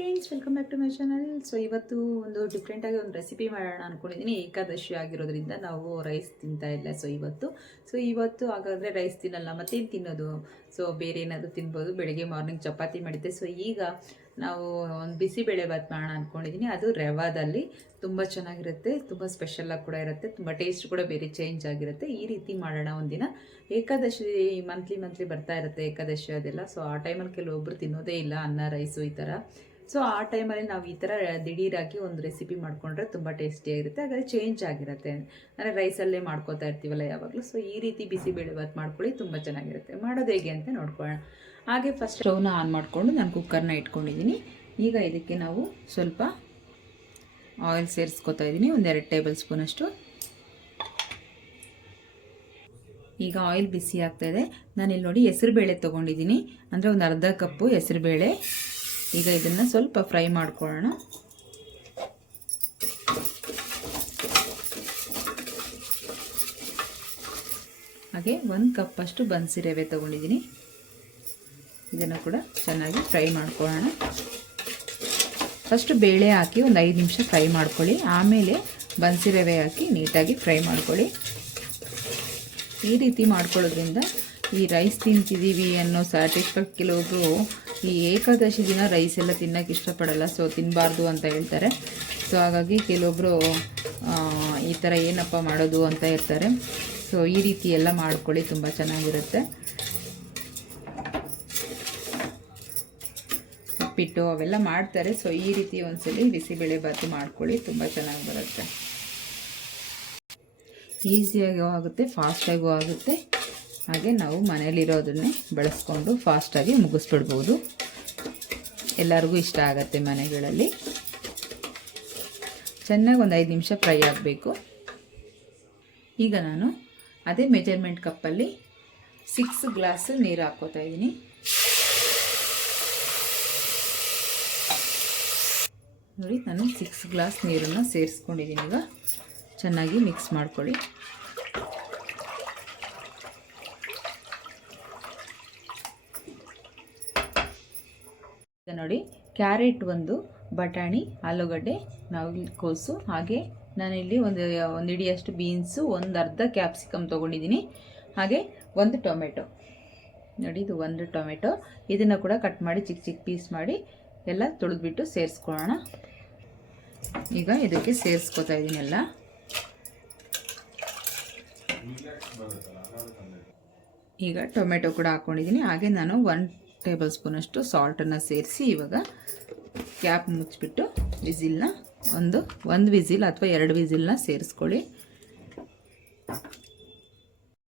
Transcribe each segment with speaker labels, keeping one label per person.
Speaker 1: Friends welcome back to my channel so ಇವತ್ತು ಒಂದು ಡಿಫ್ರೆಂಟಾಗಿ ಒಂದು ರೆಸಿಪಿ ಮಾಡೋಣ ಅಂದ್ಕೊಂಡಿದ್ದೀನಿ ಏಕಾದಶಿ ಆಗಿರೋದ್ರಿಂದ ನಾವು ರೈಸ್ ತಿಂತಾ ಇಲ್ಲ. ಸೊ ಇವತ್ತು. ಸೊ ಇವತ್ತು ಹಾಗಾದರೆ ರೈಸ್ ತಿನ್ನಲ್ಲ. ಮತ್ತೇನು ತಿನ್ನೋದು? ಸೊ ಬೇರೆ ಏನಾದರೂ ತಿನ್ಬೋದು? ಬೆಳಗ್ಗೆ ಮಾರ್ನಿಂಗ್ ಚಪಾತಿ ಮಾಡಿದ್ದೆ. ಸೊ ಈಗ ನಾವು ಒಂದು ಬಿಸಿಬೇಳೆ ಬಾತ್ ಮಾಡೋಣ ಅಂದ್ಕೊಂಡಿದ್ದೀನಿ ಅದು ರವಾದಲ್ಲಿ ತುಂಬ ಚೆನ್ನಾಗಿರುತ್ತೆ. ತುಂಬ ಸ್ಪೆಷಲಾಗಿ ಕೂಡ ಇರುತ್ತೆ. ತುಂಬ ಟೇಸ್ಟ್ ಕೂಡ ಬೇರೆ ಚೇಂಜ್ ಆಗಿರುತ್ತೆ. ಈ ರೀತಿ ಮಾಡೋಣ ಒಂದಿನ. ಏಕಾದಶಿ ಮಂತ್ಲಿ ಮಂತ್ಲಿ ಬರ್ತಾ ಇರುತ್ತೆ ಏಕಾದಶಿ ಅದೆಲ್ಲ. ಸೊ ಆ ಟೈಮಲ್ಲಿ ಕೆಲವೊಬ್ಬರು ತಿನ್ನೋದೇ ಇಲ್ಲ. ಅನ್ನ ರೈಸು ಈ ಥರ ಸೊ ಆ ಟೈಮಲ್ಲಿ ನಾವು ಈ ಥರ ದಿಢೀರಾಗಿ ಒಂದು ರೆಸಿಪಿ ಮಾಡಿಕೊಂಡ್ರೆ ತುಂಬ ಟೇಸ್ಟಿಯಾಗಿರುತ್ತೆ ಹಾಗಾದರೆ ಚೇಂಜ್ ಆಗಿರುತ್ತೆ. ಅಂದರೆ ರೈಸಲ್ಲೇ ಮಾಡ್ಕೋತಾ ಇರ್ತೀವಲ್ಲ ಯಾವಾಗಲೂ. ಸೊ ಈ ರೀತಿ ಬಿಸಿಬೇಳೆ ಬಾತ್ ಮಾಡ್ಕೊಳ್ಳಿ ತುಂಬ ಚೆನ್ನಾಗಿರುತ್ತೆ. ಮಾಡೋದು ಹೇಗೆ ಅಂತ ನೋಡ್ಕೊಳ್ಳೋಣ. ಹಾಗೆ ಫಸ್ಟ್ ಸ್ಟೌನ ಆನ್ ಮಾಡಿಕೊಂಡು ನಾನು ಕುಕ್ಕರ್ನ ಇಟ್ಕೊಂಡಿದ್ದೀನಿ ಈಗ ಇದಕ್ಕೆ ನಾವು ಸ್ವಲ್ಪ ಆಯಿಲ್ ಸೇರಿಸ್ಕೊತಾ ಇದ್ದೀನಿ ಒಂದೆರಡು ಟೇಬಲ್ ಸ್ಪೂನಷ್ಟು ಈಗ ಆಯಿಲ್ ಬಿಸಿ ಆಗ್ತಾಯಿದೆ ನಾನಿಲ್ಲಿ ನೋಡಿ ಹೆಸರುಬೇಳೆ ತೊಗೊಂಡಿದ್ದೀನಿ ಅಂದರೆ ಒಂದು ಅರ್ಧ ಕಪ್ಪು ಹೆಸರುಬೇಳೆ ಈಗ ಇದನ್ನು ಸ್ವಲ್ಪ ಫ್ರೈ ಮಾಡ್ಕೊಳ್ಳೋಣ. ಹಾಗೆ ಒಂದು ಕಪ್ಪಷ್ಟು ಬನ್ಸಿ ರವೆ ತೊಗೊಂಡಿದ್ದೀನಿ. ಇದನ್ನು ಕೂಡ ಚೆನ್ನಾಗಿ ಫ್ರೈ ಮಾಡ್ಕೊಳ್ಳೋಣ. ಫಸ್ಟ್ ಬೇಳೆ ಹಾಕಿ ಒಂದು ಐದು ನಿಮಿಷ ಫ್ರೈ ಮಾಡ್ಕೊಳ್ಳಿ. ಆಮೇಲೆ ಬನ್ಸಿ ರವೆ ಹಾಕಿ ನೀಟಾಗಿ ಫ್ರೈ ಮಾಡ್ಕೊಳ್ಳಿ. ಈ ರೀತಿ ಮಾಡ್ಕೊಳ್ಳೋದ್ರಿಂದ ಈ ರೈಸ್ ತಿಂತಿದ್ದೀವಿ ಅನ್ನೋ ಸ್ಯಾಟಿಸ್ಫ್ಯಾಕ್ಟ್ ಕೆಲವೊಬ್ರು ಈ ಏಕಾದಶಿ ದಿನ ರೈಸ್ ಎಲ್ಲ ತಿನ್ನೋಕೆ ಇಷ್ಟಪಡಲ್ಲ ಸೊ ತಿನ್ನಬಾರ್ದು ಅಂತ ಹೇಳ್ತಾರೆ. ಸೊ ಹಾಗಾಗಿ ಕೆಲವೊಬ್ಬರು ಈ ಥರ ಏನಪ್ಪ ಮಾಡೋದು ಅಂತ ಇರ್ತಾರೆ ಸೊ ಈ ರೀತಿ ಎಲ್ಲ ಮಾಡ್ಕೊಳ್ಳಿ, ತುಂಬ ಚೆನ್ನಾಗಿರುತ್ತೆ. ಉಪ್ಪಿಟ್ಟು ಅವೆಲ್ಲ ಮಾಡ್ತಾರೆ ಸೊ ಈ ರೀತಿ ಒಂದ್ಸಲಿ ಬಿಸಿಬೇಳೆ ಬಾತು ಮಾಡ್ಕೊಳ್ಳಿ, ತುಂಬ ಚೆನ್ನಾಗಿ ಬರುತ್ತೆ. ಈಸಿಯಾಗೂ ಆಗುತ್ತೆ ಫಾಸ್ಟಾಗೂ ಆಗುತ್ತೆ. ಹಾಗೆ ನಾವು ಮನೇಲಿರೋದನ್ನೇ ಬಳಸ್ಕೊಂಡು ಫಾಸ್ಟಾಗಿ ಮುಗಿಸ್ಬಿಡ್ಬೋದು. ಎಲ್ಲರಿಗೂ ಇಷ್ಟ ಆಗುತ್ತೆ ಮನೆಗಳಲ್ಲಿ. ಚೆನ್ನಾಗಿ ಒಂದು ಐದು ನಿಮಿಷ ಫ್ರೈ ಆಗಬೇಕು. ಈಗ ನಾನು ಅದೇ ಮೆಜರ್ಮೆಂಟ್ ಕಪ್ಪಲ್ಲಿ ಸಿಕ್ಸ್ ಗ್ಲಾಸ್ ನೀರು ಹಾಕ್ಕೋತಾ ಇದ್ದೀನಿ. ನೋಡಿ, ನಾನು ಸಿಕ್ಸ್ ಗ್ಲಾಸ್ ನೀರನ್ನು ಸೇರಿಸ್ಕೊಂಡಿದ್ದೀನಿ ಈಗ. ಚೆನ್ನಾಗಿ ಮಿಕ್ಸ್ ಮಾಡ್ಕೊಳ್ಳಿ. ನೋಡಿ. ಕ್ಯಾರೆಟ್ ಒಂದು, ಬಟಾಣಿ, ಆಲೂಗಡ್ಡೆ ಕೋಸು ಹಾಗೆ ನಾನಿಲ್ಲಿ ಒಂದು ಒಂದು ಇಡಿಯಷ್ಟು ಬೀನ್ಸು, ಒಂದು ಅರ್ಧ ಕ್ಯಾಪ್ಸಿಕಮ್ ತೊಗೊಂಡಿದ್ದೀನಿ. ಹಾಗೆ ಒಂದು ಟೊಮೆಟೊ. ನೋಡಿ, ಇದು ಒಂದು ಟೊಮೆಟೊ. ಇದನ್ನು ಕೂಡ ಕಟ್ ಮಾಡಿ ಚಿಕ್ಕ ಚಿಕ್ಕ ಪೀಸ್ ಮಾಡಿ ಎಲ್ಲ ತೊಳೆದ್ಬಿಟ್ಟು ಸೇರಿಸ್ಕೊಳ್ಳೋಣ. ಈಗ ಇದಕ್ಕೆ ಸೇರಿಸ್ಕೊತಾ ಇದ್ದೀನಿ ಎಲ್ಲ ಈಗ ಟೊಮೆಟೊ ಕೂಡ ಹಾಕ್ಕೊಂಡಿದ್ದೀನಿ ಹಾಗೆ ನಾನು ಒನ್ ಟೇಬಲ್ ಸ್ಪೂನಷ್ಟು ಸಾಲ್ಟನ್ನು ಸೇರಿಸಿ ಇವಾಗ ಕ್ಯಾಪ್ ಮುಚ್ಚಿಬಿಟ್ಟು ವಿಸಿಲ್ನ ಒಂದು ಒಂದು ವಿಸಿಲ್ ಅಥವಾ ಎರಡು ವಿಸಿಲ್ನ ಸೇರಿಸ್ಕೊಳ್ಳಿ.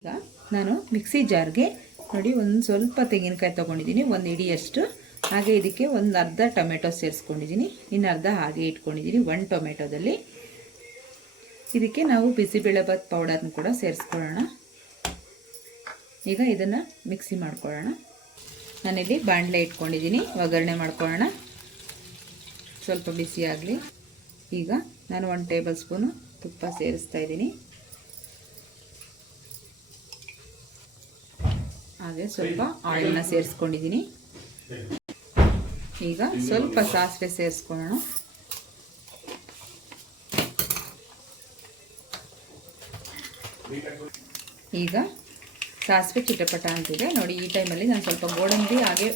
Speaker 1: ಈಗ ನಾನು ಮಿಕ್ಸಿ ಜಾರ್ಗೆ ನೋಡಿ ಒಂದು ಸ್ವಲ್ಪ ತೆಂಗಿನಕಾಯಿ ತೊಗೊಂಡಿದ್ದೀನಿ, ಒಂದು ಇಡಿಯಷ್ಟು. ಹಾಗೆ ಇದಕ್ಕೆ ಒಂದು ಅರ್ಧ ಟೊಮೆಟೊ ಸೇರಿಸ್ಕೊಂಡಿದ್ದೀನಿ, ಇನ್ನು ಅರ್ಧ ಹಾಗೆ ಇಟ್ಕೊಂಡಿದ್ದೀನಿ, ಒಂದು ಟೊಮೆಟೊದಲ್ಲಿ. ಇದಕ್ಕೆ ನಾವು ಬಿಸಿಬೇಳೆಬಾತ್ ಪೌಡರ್ನ ಕೂಡ ಸೇರಿಸ್ಕೊಳ್ಳೋಣ. ಈಗ ಇದನ್ನು ಮಿಕ್ಸಿ ಮಾಡ್ಕೊಳ್ಳೋಣ. ನಾನಿಲ್ಲಿ ಬಾಣಲೆ ಇಟ್ಕೊಂಡಿದ್ದೀನಿ. ಒಗ್ಗರಣೆ ಮಾಡ್ಕೊಳ್ಳೋಣ. ಸ್ವಲ್ಪ ಬಿಸಿ ಆಗಲಿ. ಈಗ ನಾನು ಒಂದು ಟೇಬಲ್ ಸ್ಪೂನು ತುಪ್ಪ ಸೇರಿಸ್ತಾ ಇದ್ದೀನಿ. ಹಾಗೆ ಸ್ವಲ್ಪ ಆಯಿಲ್ನ ಸೇರಿಸ್ಕೊಂಡಿದ್ದೀನಿ. ಈಗ ಸ್ವಲ್ಪ ಸಾಸಿವೆ ಸೇರಿಸ್ಕೊಳ್ಳೋಣ. ಈಗ ಸಾಸಿವೆ ಚಿಟಪಟ ಅಂತಿದೆ ನೋಡಿ, ಈ ಟೈಮಲ್ಲಿ ನಾನು ಸ್ವಲ್ಪ ಗೋಡಂಬಿ ಹಾಗೆ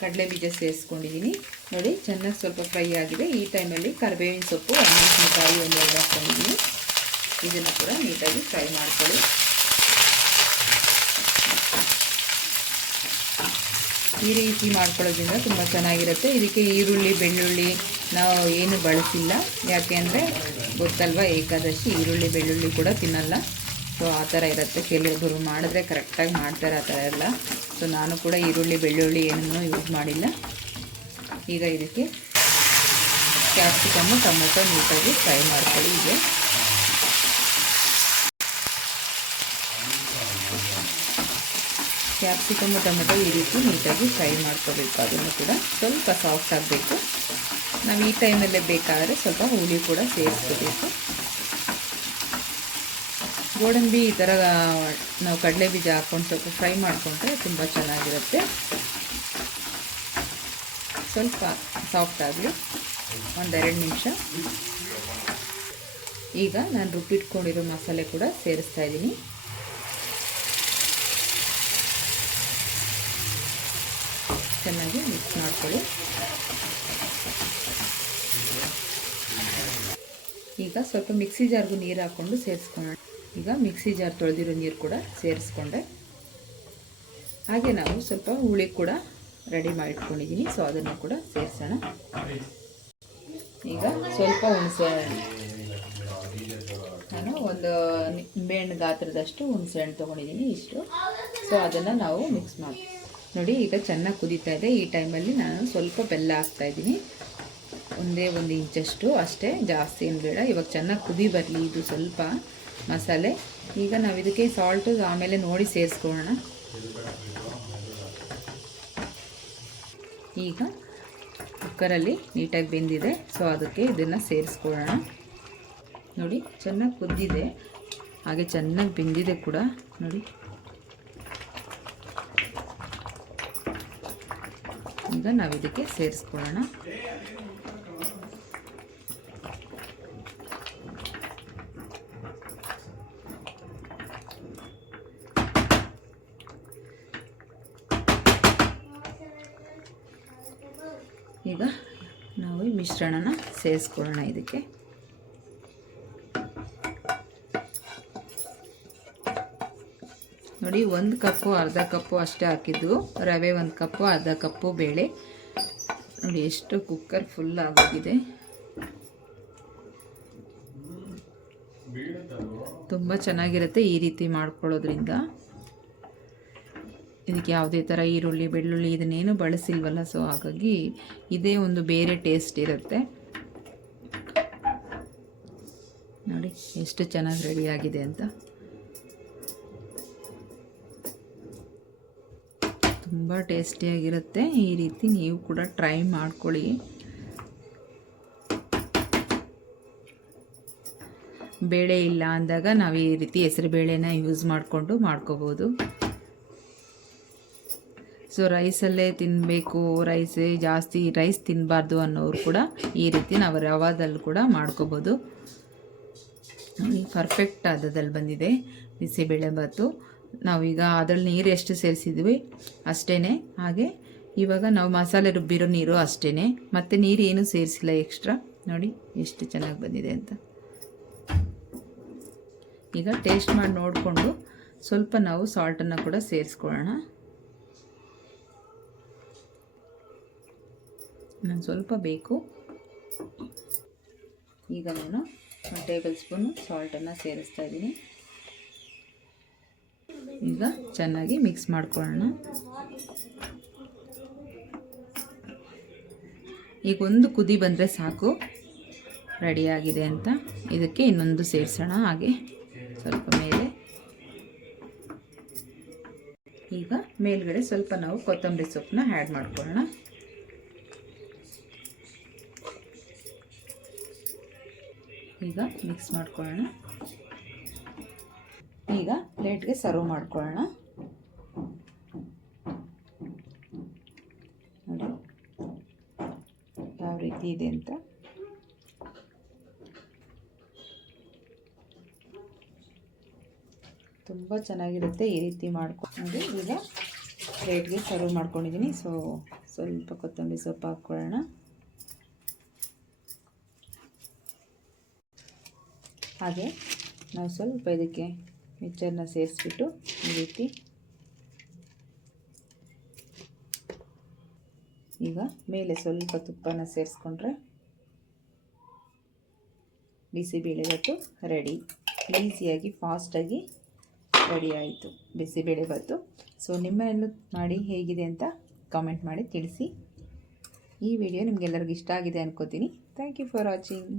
Speaker 1: ಕಡಲೆ ಬೀಜ ಸೇರಿಸ್ಕೊಂಡಿದ್ದೀನಿ ನೋಡಿ, ಚೆನ್ನಾಗಿ ಸ್ವಲ್ಪ ಫ್ರೈ ಆಗಿದೆ. ಈ ಟೈಮಲ್ಲಿ ಕರಿಬೇವಿನ ಸೊಪ್ಪು ಮೆಣಸಿನಕಾಯಿ ಒಂದೆರಡು ಹಾಕ್ಕೊಂಡಿದ್ದೀನಿ ಇದನ್ನು ಕೂಡ ನೀಟಾಗಿ ಫ್ರೈ ಮಾಡ್ಕೊಳ್ಳಿ. ಈ ರೀತಿ ಮಾಡ್ಕೊಳ್ಳೋದ್ರಿಂದ ತುಂಬ ಚೆನ್ನಾಗಿರುತ್ತೆ. ಇದಕ್ಕೆ ಈರುಳ್ಳಿ, ಬೆಳ್ಳುಳ್ಳಿ ನಾವು ಏನು ಬಳಸಿಲ್ಲ. ಯಾಕೆ ಅಂದರೆ ಗೊತ್ತಲ್ವ, ಏಕಾದಶಿ ಈರುಳ್ಳಿ, ಬೆಳ್ಳುಳ್ಳಿ ಕೂಡ ತಿನ್ನಲ್ಲ. ಸೊ ಆ ಥರ ಇರುತ್ತೆ ಕೆಲವೊಬ್ಬರು ಮಾಡಿದ್ರೆ ಕರೆಕ್ಟಾಗಿ ಮಾಡ್ತಾರೆ ಆ ಥರ ಎಲ್ಲ. ಸೊ ನಾನು ಕೂಡ ಈರುಳ್ಳಿ, ಬೆಳ್ಳುಳ್ಳಿ ಏನನ್ನೂ ಯೂಸ್ ಮಾಡಿಲ್ಲ. ಈಗ ಇದಕ್ಕೆ ಕ್ಯಾಪ್ಸಿಕಮ್ಮು ಟೊಮೆಟೊ ನೀಟಾಗಿ ಫ್ರೈ ಮಾಡ್ಕೊಳ್ಳಿ ಹೀಗೆ. ಕ್ಯಾಪ್ಸಿಕಮ್ಮು ಟೊಮೆಟೊ ಈ ರೀತಿ ನೀಟಾಗಿ ಫ್ರೈ ಮಾಡ್ಕೋಬೇಕು ಅದನ್ನು ಕೂಡ. ಸ್ವಲ್ಪ ಸಾಫ್ಟ್ ಆಗಬೇಕು. ನಾವು ಈ ಟೈಮಲ್ಲೇ ಬೇಕಾದರೆ ಸ್ವಲ್ಪ ಹುಳಿ ಕೂಡ ಸೇರಿಸ್ಕೋಬೇಕು ಗೋಡಂಬಿ ಈ ಥರ ನಾವು ಕಡಲೆ ಬೀಜ ಹಾಕ್ಕೊಂಡು ಸ್ವಲ್ಪ ಫ್ರೈ ಮಾಡಿಕೊಂಡ್ರೆ ತುಂಬ ಚೆನ್ನಾಗಿರುತ್ತೆ. ಸ್ವಲ್ಪ ಸಾಫ್ಟ್ ಆಗಲಿ, ಒಂದೆರಡು ನಿಮಿಷ. ಈಗ ನಾನು ರುಬ್ಬಿಟ್ಕೊಂಡಿರೋ ಮಸಾಲೆ ಕೂಡ ಸೇರಿಸ್ತಾ ಇದ್ದೀನಿ. ಚೆನ್ನಾಗಿ ಮಿಕ್ಸ್ ಮಾಡ್ಕೊಳ್ಳಿ. ಈಗ ಸ್ವಲ್ಪ ಮಿಕ್ಸಿ ಜಾರ್ಗೂ ನೀರು ಹಾಕ್ಕೊಂಡು ಸೇರಿಸ್ಕೊಳ್ಳೋಣ. ಈಗ ಮಿಕ್ಸಿ ಜಾರ್ ತೊಳೆದಿರೋ ನೀರು ಕೂಡ ಸೇರಿಸ್ಕೊಂಡೆ. ಹಾಗೆ ನಾವು ಸ್ವಲ್ಪ ಹುಳಿ ಕೂಡ ರೆಡಿ ಮಾಡಿಟ್ಕೊಂಡಿದ್ದೀನಿ ಸೊ ಅದನ್ನು ಕೂಡ ಸೇರಿಸೋಣ. ಈಗ ಸ್ವಲ್ಪ ಹುಣಸೆ, ನಾನು ಒಂದು ನಿಂಬೆಹಣ್ಣು ಗಾತ್ರದಷ್ಟು ಹುಣಸೆ ಹಣ್ಣು ತೊಗೊಂಡಿದ್ದೀನಿ ಇಷ್ಟು. ಸೊ ಅದನ್ನು ನಾವು ಮಿಕ್ಸ್ ಮಾಡಿ, ನೋಡಿ ಈಗ ಚೆನ್ನಾಗಿ ಕುದೀತಾ ಇದೆ. ಈ ಟೈಮಲ್ಲಿ ನಾನು ಸ್ವಲ್ಪ ಬೆಲ್ಲ ಹಾಕ್ತಾಯಿದ್ದೀನಿ ಒಂದೇ ಒಂದು ಇಂಚಷ್ಟು, ಅಷ್ಟೇ ಜಾಸ್ತಿ ಏನು ಬೇಡ. ಇವಾಗ ಚೆನ್ನಾಗಿ ಕುದಿ ಬರಲಿ, ಇದು ಸ್ವಲ್ಪ ಮಸಾಲೆ. ಈಗ ನಾವು ಇದಕ್ಕೆ ಸಾಲ್ಟು ಆಮೇಲೆ ನೋಡಿ ಸೇರಿಸ್ಕೊಳ್ಳೋಣ. ಈಗ ಕುಕ್ಕರಲ್ಲಿ ನೀಟಾಗಿ ಬೆಂದಿದೆ. ಸೊ ಅದಕ್ಕೆ ಇದನ್ನು ಸೇರಿಸ್ಕೊಳ್ಳೋಣ. ನೋಡಿ, ಚೆನ್ನಾಗಿ ಕುದ್ದಿದೆ. ಹಾಗೆ ಚೆನ್ನಾಗಿ ಬೆಂದಿದೆ ಕೂಡ. ನೋಡಿ. ಈಗ ನಾವು ಇದಕ್ಕೆ ಸೇರಿಸ್ಕೊಳ್ಳೋಣ ಈಗ ನಾವು ಈ ಮಿಶ್ರಣನ ಸೇರಿಸ್ಕೊಳ್ಳೋಣ ಇದಕ್ಕೆ. ನೋಡಿ, ಒಂದು ಕಪ್ಪು, ಅರ್ಧ ಕಪ್ಪು ಅಷ್ಟೇ ಹಾಕಿದ್ದು. ರವೆ ಒಂದು ಕಪ್ಪು, ಅರ್ಧ ಕಪ್ಪು ಬೇಳೆ. ನೋಡಿ, ಎಷ್ಟು ಕುಕ್ಕರ್ ಫುಲ್ ಆಗೋಗಿದೆ. ತುಂಬ ಚೆನ್ನಾಗಿರುತ್ತೆ ಈ ರೀತಿ ಮಾಡ್ಕೊಳ್ಳೋದ್ರಿಂದ. ಇದಕ್ಕೆ ಯಾವುದೇ ಥರ ಈರುಳ್ಳಿ, ಬೆಳ್ಳುಳ್ಳಿ ಇದನ್ನೇನು ಬಳಸಿಲ್ವಲ್ಲ ಸೊ ಹಾಗಾಗಿ ಇದೇ ಒಂದು ಬೇರೆ ಟೇಸ್ಟ್ ಇರುತ್ತೆ. ನೋಡಿ, ಎಷ್ಟು ಚೆನ್ನಾಗಿ ರೆಡಿಯಾಗಿದೆ ಅಂತ. ತುಂಬ ಟೇಸ್ಟಿಯಾಗಿರುತ್ತೆ ಈ ರೀತಿ ನೀವು ಕೂಡ ಟ್ರೈ ಮಾಡ್ಕೊಳ್ಳಿ. ಬೇಳೆ ಇಲ್ಲ ಅಂದಾಗ ನಾವು ಈ ರೀತಿ ಹೆಸರು ಬೇಳೆನ ಯೂಸ್ ಮಾಡಿಕೊಂಡು ಮಾಡ್ಕೋಬೋದು. ಸೊ ರೈಸಲ್ಲೇ ತಿನ್ನಬೇಕು ರೈಸೇ ಜಾಸ್ತಿ ರೈಸ್ ತಿನ್ನಬಾರ್ದು ಅನ್ನೋರು ಕೂಡ ಈ ರೀತಿ ನಾವು ರವಾದಲ್ಲಿ ಕೂಡ ಮಾಡ್ಕೋಬೋದು. ನೋಡಿ ಪರ್ಫೆಕ್ಟ್ ಆದದಲ್ಲಿ ಬಂದಿದೆ ಬಿಸಿಬೇಳೆ ಬಾತು. ನಾವೀಗ ಅದರಲ್ಲಿ ನೀರು ಎಷ್ಟು ಸೇರಿಸಿದ್ವಿ ಅಷ್ಟೇ ಹಾಗೆ ಇವಾಗ ನಾವು ಮಸಾಲೆ ರುಬ್ಬಿರೋ ನೀರು ಅಷ್ಟೇ ಮತ್ತು ನೀರು ಏನೂ ಸೇರಿಸಿಲ್ಲ ಎಕ್ಸ್ಟ್ರಾ ನೋಡಿ ಎಷ್ಟು ಚೆನ್ನಾಗಿ ಬಂದಿದೆ ಅಂತ. ಈಗ ಟೇಸ್ಟ್ ಮಾಡಿ ನೋಡಿಕೊಂಡು ಸ್ವಲ್ಪ ನಾವು ಸಾಲ್ಟನ್ನು ಕೂಡ ಸೇರಿಸ್ಕೊಳ್ಳೋಣ. ನಾನು ಸ್ವಲ್ಪ ಬೇಕು. ಈಗ ನಾನು ಒಂದು ಟೇಬಲ್ ಸ್ಪೂನು ಸಾಲ್ಟನ್ನು ಸೇರಿಸ್ತಾ ಇದ್ದೀನಿ. ಈಗ ಚೆನ್ನಾಗಿ ಮಿಕ್ಸ್ ಮಾಡ್ಕೊಳ್ಳೋಣ. ಈಗ ಒಂದು ಕುದಿ ಬಂದರೆ ಸಾಕು. ರೆಡಿಯಾಗಿದೆ ಅಂತ. ಇದಕ್ಕೆ ಇನ್ನೊಂದು ಸೇರಿಸೋಣ ಹಾಗೆ. ಸ್ವಲ್ಪ ಮೇಲೆ. ಈಗ ಮೇಲ್ಗಡೆ ಸ್ವಲ್ಪ ನಾವು ಕೊತ್ತಂಬರಿ ಸೊಪ್ಪನ್ನ ಆ್ಯಡ್ ಮಾಡ್ಕೊಳ್ಳೋಣ. ಈಗ ಮಿಕ್ಸ್ ಮಾಡ್ಕೊಳ್ಳೋಣ. ಈಗ ಪ್ಲೇಟ್ಗೆ ಸರ್ವ್ ಮಾಡ್ಕೊಳ್ಳೋಣ. ನೋಡಿ. ಯಾವ ರೀತಿ ಇದೆ ಅಂತ. ತುಂಬ ಚೆನ್ನಾಗಿರುತ್ತೆ ಈ ರೀತಿ ಮಾಡ್ಕೊಂಡು ಈಗ ಪ್ಲೇಟ್ಗೆ ಸರ್ವ್ ಮಾಡ್ಕೊಂಡಿದ್ದೀನಿ. ಸೊ ಸ್ವಲ್ಪ ಕೊತ್ತಂಬರಿ ಸೊಪ್ಪು ಹಾಕ್ಕೊಳ್ಳೋಣ. ಹಾಗೆ ನಾವು ಸ್ವಲ್ಪ ಇದಕ್ಕೆ ಮಿಕ್ಸರ್ನ ಸೇರಿಸ್ಬಿಟ್ಟು ಈ ರೀತಿ ಈಗ ಮೇಲೆ ಸ್ವಲ್ಪ ತುಪ್ಪನ ಸೇರಿಸ್ಕೊಂಡ್ರೆ ಬಿಸಿಬೇಳೆಭತ್ತು ರೆಡಿ ಈಸಿಯಾಗಿ ಫಾಸ್ಟಾಗಿ ರೆಡಿ ಆಯಿತು. ಬಿಸಿಬೇಳೆಭತ್ತು ಸೊ ನಿಮ್ಮನ್ನು ಮಾಡಿ ಹೇಗಿದೆ ಅಂತ ಕಾಮೆಂಟ್ ಮಾಡಿ ತಿಳಿಸಿ. ಈ ವಿಡಿಯೋ ನಿಮಗೆಲ್ಲರಿಗೂ ಇಷ್ಟ ಆಗಿದೆ ಅನ್ಕೋತೀನಿ. Thank you for watching